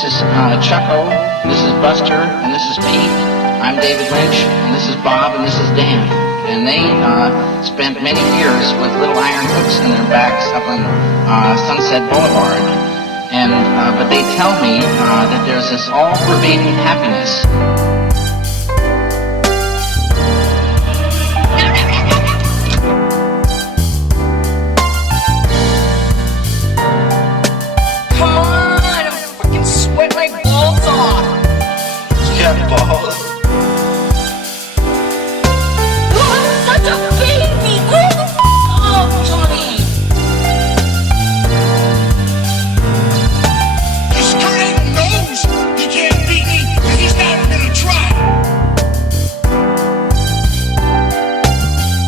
This is Chucko, this is Buster, and this is Pete. I'm David Lynch, and this is Bob, and this is Dan. And they spent many years with little iron hooks in their backs up on Sunset Boulevard. And but they tell me that there's this all-pervading happiness. Balls. What? Such a baby! Where the f*** Johnny? The skirt ain't knows he can't beat me, and he's not even gonna try.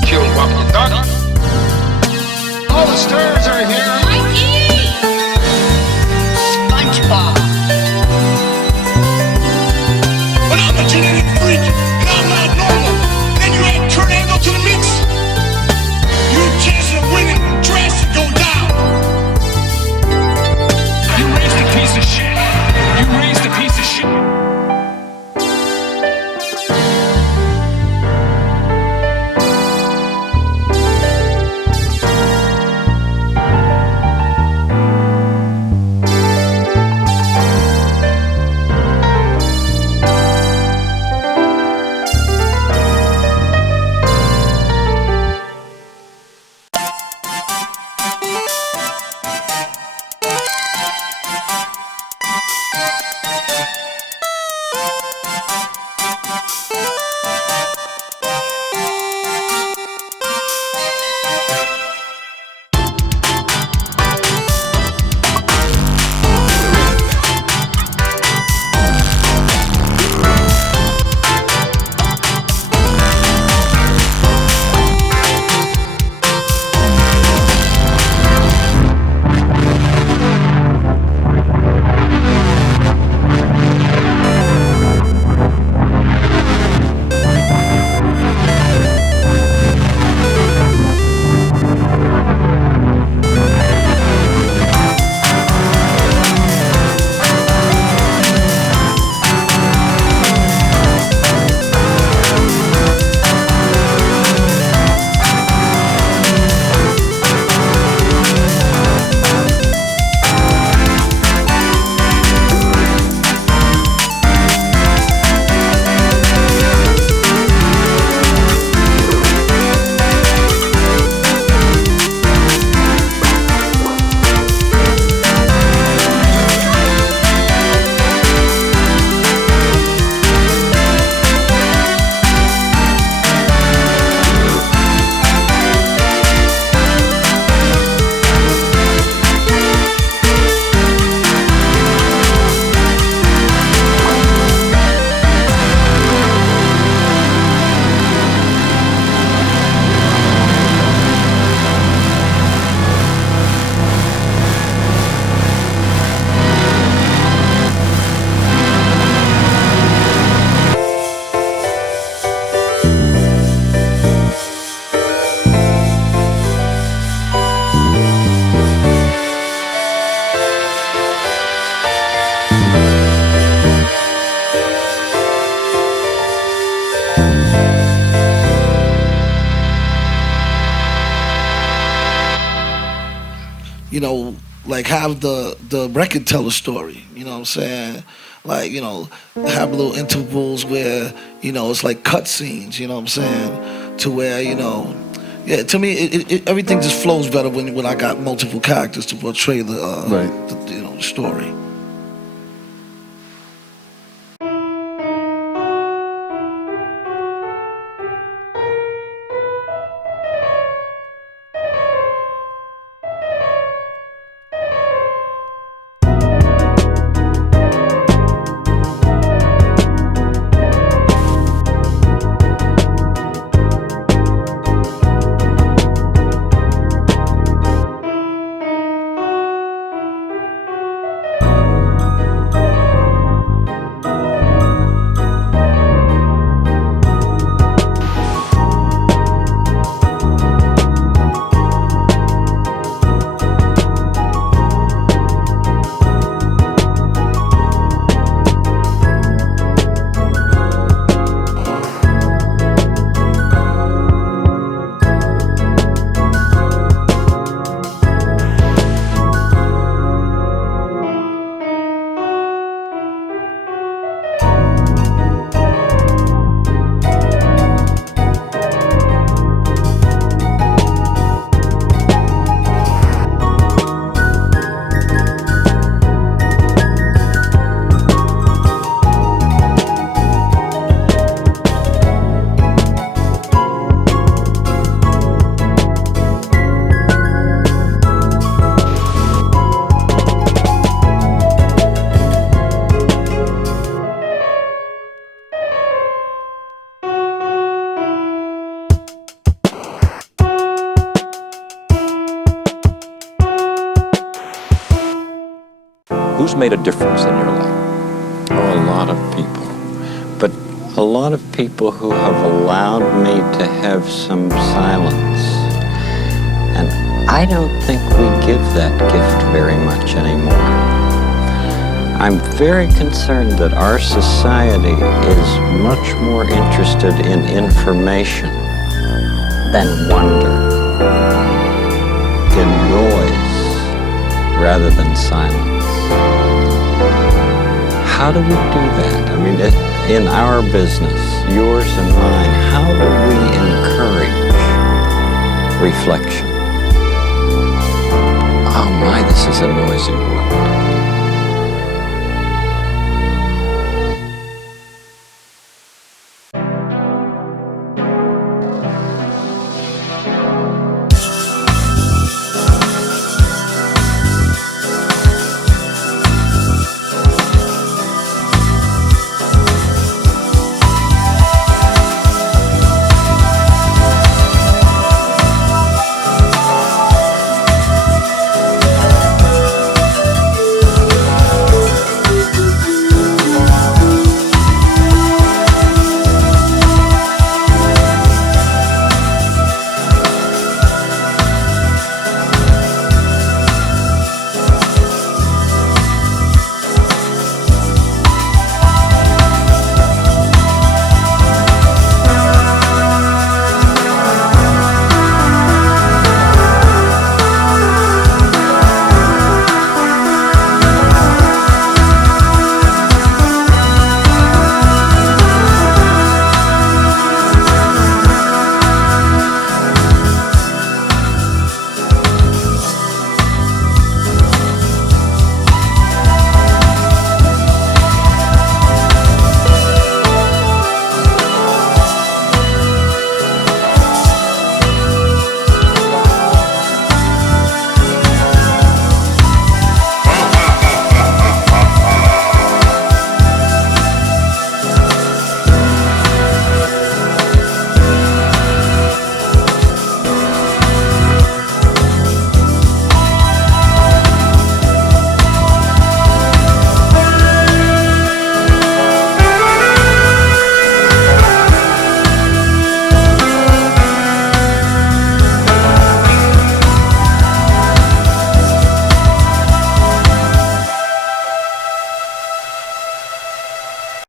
Kill walking your doggy. All the stars are here. Mikey! SpongeBob. But I'm a genetic freak, and I'm not normal. Then you add Kurt Angle to the mix. Your chances of winning drastically go down. You raised a piece of shit. You raised a piece of shit. You know, like have the record tell a story, you know what I'm saying? Like, you know, have little intervals where, you know, it's like cut scenes, you know what I'm saying? To where, you know, yeah, to me, everything just flows better when I got multiple characters to portray the you know, the story. Who's made a difference in your life? Oh, a lot of people. But a lot of people who have allowed me to have some silence. And I don't think we give that gift very much anymore. I'm very concerned that our society is much more interested in information than wonder, in noise rather than silence. How do we do that? I mean, in our business, yours and mine, how do we encourage reflection? Oh my, this is a noisy world.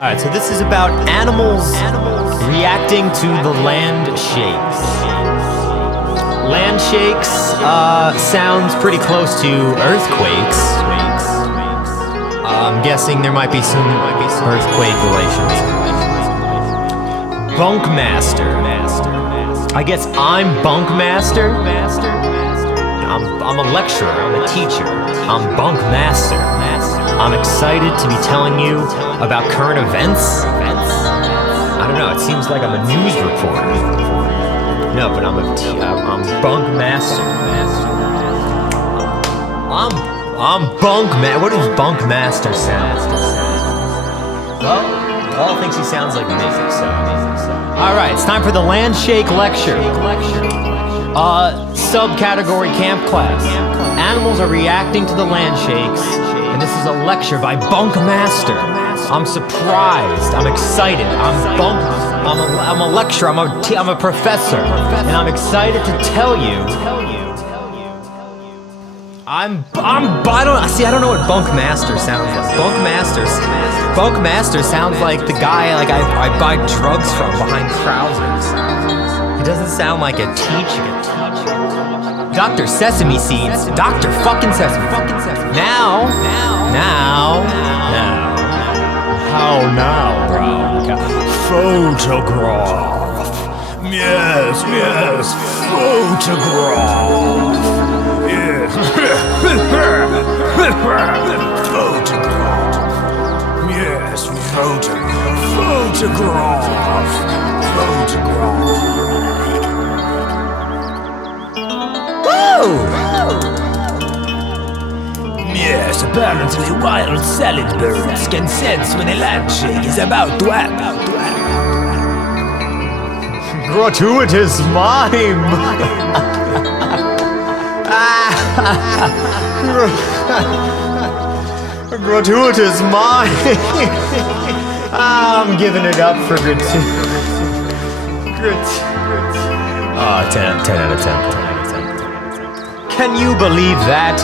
Alright, so this is about animals reacting to the land shakes. Land shakes sounds pretty close to earthquakes. I'm guessing there might be some earthquake relations. Bunkmaster. I guess I'm Bunkmaster. I'm a lecturer, I'm a teacher. I'm Bunkmaster. I'm excited to be telling you about current events. I don't know, it seems like I'm a news reporter. No, but I'm Bunkmaster. I'm Bunkmaster. What does Bunkmaster sound? Well, Paul thinks he sounds like me, so. Alright, it's time for the Land Shake Lecture. Subcategory camp class. Animals are reacting to the land shakes, and this is a lecture by Bunkmaster. I'm surprised. I'm excited. I'm a lecturer. I'm a professor, and I'm excited to tell you. I don't know what Bunkmaster sounds like. Bunkmaster sounds like the guy like I buy drugs from behind Krausers. He doesn't sound like a teacher. Dr. Sesame Seeds. Dr. fucking Sesame. Now. How now, bro? Photograph. Yes, photograph. Yeah. Photograph. Yes, photograph. Yes, apparently wild salad birds can sense when a land shake is about to happen. Gratuitous mime! Gratuitous mine. I'm giving it up for Oh, 10 out of 10. Can you believe that?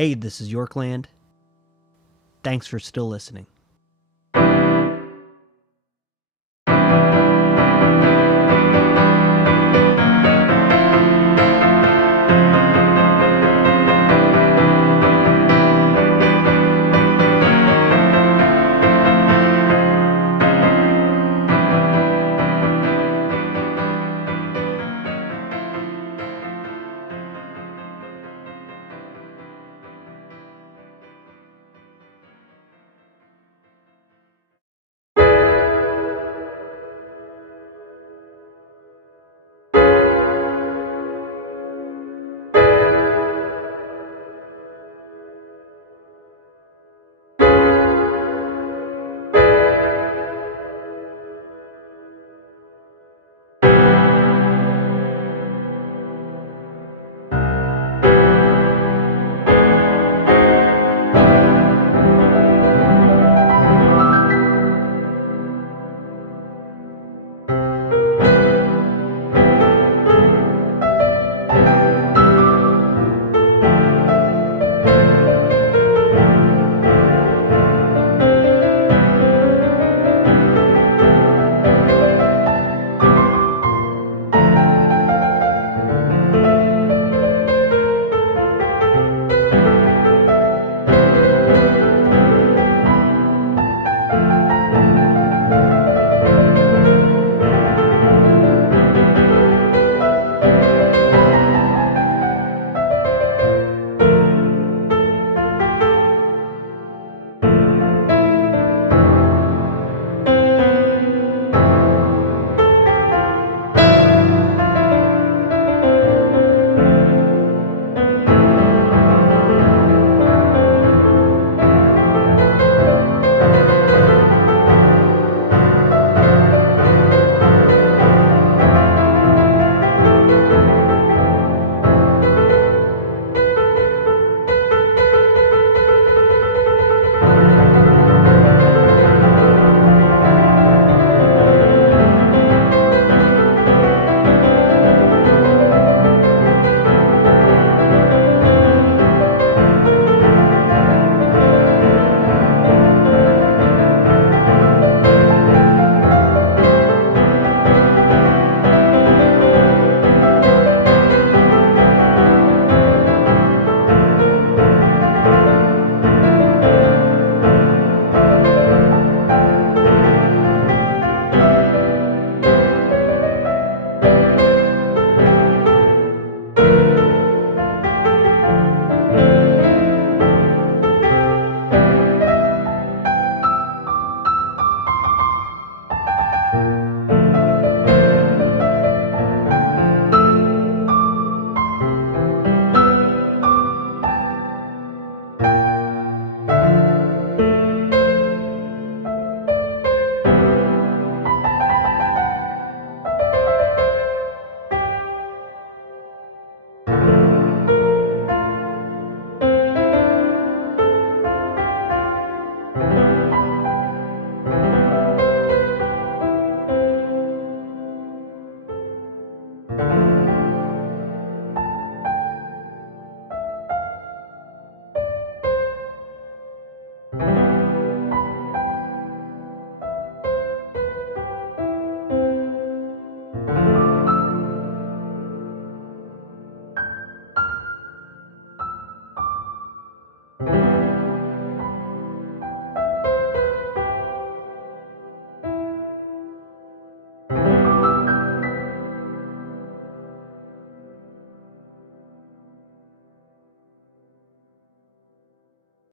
Hey, this is Yorkland. Thanks for still listening.